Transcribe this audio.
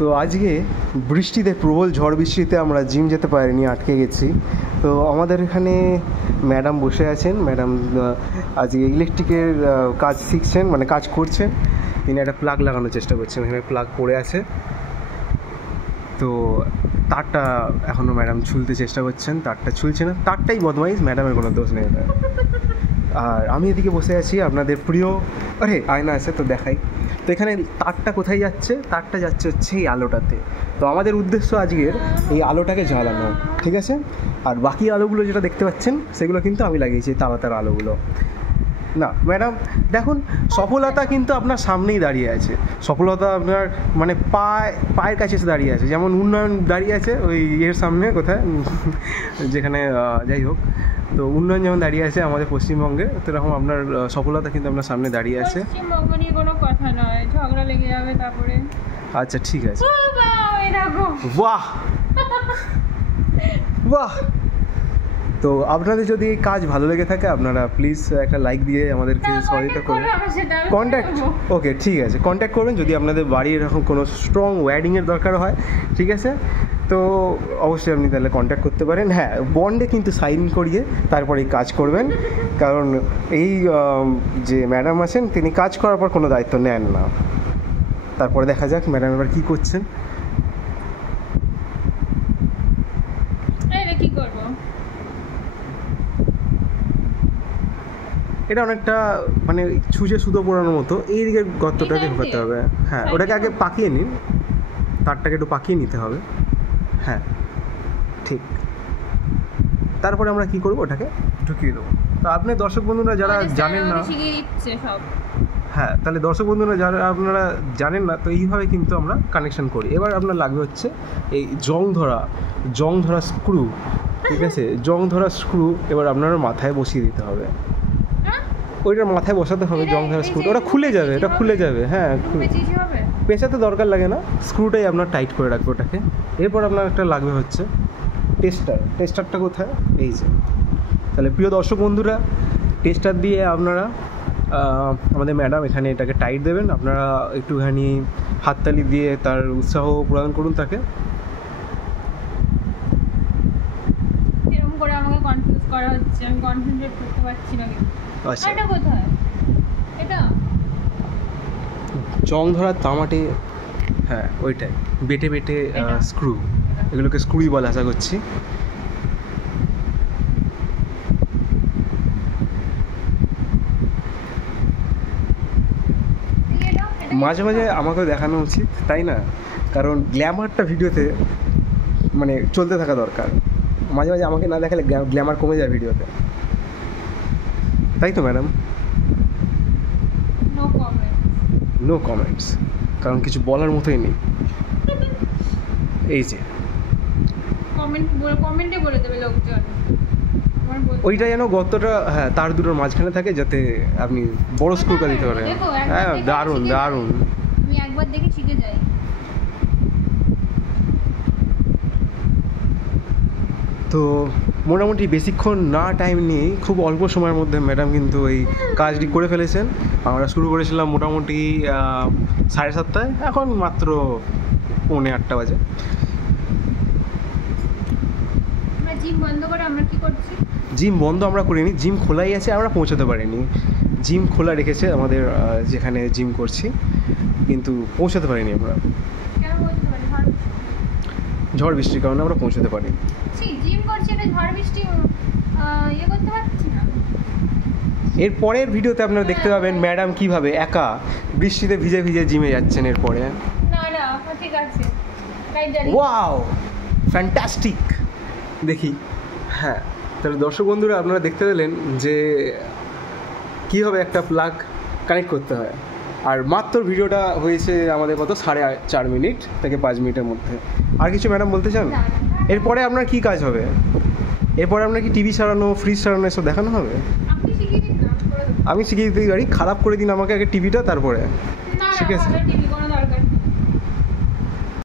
তো আজকে বৃষ্টিতে প্রবল ঝড় বৃষ্টিতে আমরা জিম যেতে পারিনি, আটকে গেছি। তো আমাদের এখানে ম্যাডাম বসে আছেন। ম্যাডাম আজকে ইলেকট্রিকের কাজ শিখছেন, মানে কাজ করছেন। তিনি একটা প্লাগ লাগানোর চেষ্টা করছেন, এখানে প্লাগ পড়ে আছে। তো তারটা এখনও ম্যাডাম ছুলতে চেষ্টা করছেন, তারটা ছুলছে না। তারটাই বদমাইশ, ম্যাডামের কোনো দোষ নেই। আর আমি এদিকে বসে আছি আপনাদের প্রিয়, আরে আয়না আছে তো দেখাই। তো এখানে তারটা কোথায় যাচ্ছে? তারটা যাচ্ছে হচ্ছে এই আলোটাতে। তো আমাদের উদ্দেশ্য আজকের এই আলোটাকে জ্বালানো, ঠিক আছে? আর বাকি আলোগুলো যেটা দেখতে পাচ্ছেন সেগুলো কিন্তু আমি লাগিয়েছি, তার আলোগুলো না। ম্যাডাম দেখুন, সফলতা কিন্তু আপনার সামনেই দাঁড়িয়ে আছে। সফলতা আপনার মানে পায়ের কাছে এসে দাঁড়িয়ে আছে। যেমন উন্নয়ন দাঁড়িয়ে আছে ওই এর সামনে, কোথায় যেখানে যাই হোক। তো উন্নয়ন যেমন দাঁড়িয়ে আছে আমাদের পশ্চিমবঙ্গে, তো এরকম আপনার সফলতা কিন্তু আপনার সামনে দাঁড়িয়ে আছে। পশ্চিমবঙ্গ নিয়ে কোনো কথা নয়, ঝগড়া লেগে যাবে তারপরে। আচ্ছা ঠিক আছে। বাহ বাহ। তো আপনাদের যদি এই কাজ ভালো লেগে থাকে আপনারা প্লিজ একটা লাইক দিয়ে আমাদেরকে সহযোগিতা করুন। কন্ট্যাক্ট, ওকে ঠিক আছে, কন্ট্যাক্ট করবেন যদি আপনাদের বাড়ি এরকম কোনো স্ট্রং ওয়্যারিংয়ের দরকার হয়, ঠিক আছে? তো অবশ্যই আপনি তাহলে কন্ট্যাক্ট করতে পারেন। হ্যাঁ, বন্ডে কিন্তু সাইন করিয়ে তারপরে কাজ করবেন, কারণ এই যে ম্যাডাম আছেন তিনি কাজ করার পর কোনো দায়িত্ব নেন না। তারপরে দেখা যাক ম্যাডাম এবার কী করছেন। এটা অনেকটা মানে ছুঁচে সুতো পোড়ানোর মতো, এই দিকের গর্তটাকে ঢোকাতে হবে। হ্যাঁ, ওটাকে আগে পাকিয়ে নিন, তারটাকে একটু পাকিয়ে নিতে হবে। হ্যাঁ ঠিক। তারপরে আমরা কি করবো, ওটাকে ঢুকিয়ে দেবো। তো আপনি দর্শক বন্ধুরা যারা জানেন না, হ্যাঁ তাহলে দর্শক বন্ধুরা যারা আপনারা জানেন না, তো এইভাবে কিন্তু আমরা কানেকশন করি। এবার আপনার লাগবে হচ্ছে এই জং ধরা স্ক্রু, ঠিক আছে? জং ধরা স্ক্রু এবার আপনার মাথায় বসিয়ে দিতে হবে। ওইটার মাথায় বসাতে হবে জং ধরা স্ক্রু, ওটা খুলে যাবে, এটা খুলে যাবে। হ্যাঁ, পেঁচাতে দরকার লাগে না, স্ক্রুটাই আপনার টাইট করে রাখবে ওটাকে। এরপর আপনার একটা লাগবে হচ্ছে টেস্টারটা কোথায়? এই যে। তাহলে প্রিয় দর্শক বন্ধুরা, টেস্টার দিয়ে আপনারা আমাদের ম্যাডাম এখানে এটাকে টাইট দেবেন। আপনারা একটুখানি হাততালি দিয়ে তার উৎসাহ প্রদান করুন তাকে। এরকম করে আমাকে কনফিউজ করা হচ্ছে, আমি কনসেন্ট্রেট করতে পারছি না। আচ্ছা, এটা কোথায়? এটা জং ধরা তামাটে, হ্যাঁ ওইটাই, বেটে স্ক্রু, এগুলোকে স্ক্রুই বলে আশা করছি। মাঝে মাঝে আমাকে দেখানো উচিত, তাই না? কারণ গ্ল্যামারটা ভিডিওতে মানে চলতে থাকা দরকার। মাঝে মাঝে আমাকে না দেখালে গ্ল্যামার কমে যায় ভিডিওতে, তাই তো ম্যাডাম? নো কমেন্টস, কারণ কিছু বলার মতোই নেই। এই যে কমেন্টে বলে দেবে লোকজন। ওইটা যেন গর্তটা, হ্যাঁ তার দুটোর মাঝখানে থাকে, যাতে আপনি বড় স্ক্রুটা দিতে পারেন। হ্যাঁ দারুণ দারুণ। আমি একবার দেখে শিখে যাই। তো মোটামুটি বেশিক্ষণ না টাইম নিয়ে খুব অল্প সময়ের মধ্যে ম্যাডাম কিন্তু এই কাজটি করে ফেলেছেন। আমরা শুরু করেছিলাম মোটামুটি 7:30, এখন মাত্র 7:45 বাজে। জিম বন্ধ করে আমরা কি করছি? জিম বন্ধ আমরা করিনি, জিম খোলাই আছে, আমরা পৌঁছাতে পারিনি। জিম খোলা রেখেছে আমাদের যেখানে জিম করছি, কিন্তু পৌঁছাতে পারিনি আমরা। কেন পৌঁছাতে পারি? ঝড় বৃষ্টির কারণে আমরা পৌঁছাতে পারি। জিম করছি না, ঝড় বৃষ্টি ইয়ে করতে পারছি না। এর পরের ভিডিওতে আপনারা দেখতে পাবেন ম্যাডাম কিভাবে একা বৃষ্টিতে ভিজে ভিজে জিমে যাচ্ছেন। এরপরে না ঠিক আছে, ওয়াও ফ্যান্টাস্টিক। দেখি, হ্যাঁ তাহলে দর্শক বন্ধুরা আপনারা দেখতে পেলেন যে কীভাবে একটা প্লাগ কানেক্ট করতে হয়। আর মাত্র ভিডিওটা হয়েছে আমাদের কত 4.5 মিনিট থেকে 5 মিনিটের মধ্যে। আর কিছু ম্যাডাম বলতে চান? এরপরে আপনার কি কাজ হবে? এরপরে আপনার কি টিভি সারানো, ফ্রিজ সারানো এসব দেখানো হবে? আপনি শিখিয়ে দিন না, আমি শিখিয়ে দিতে পারি, খারাপ করে দিন আমাকে আগে টিভিটা, তারপরে ঠিক আছে?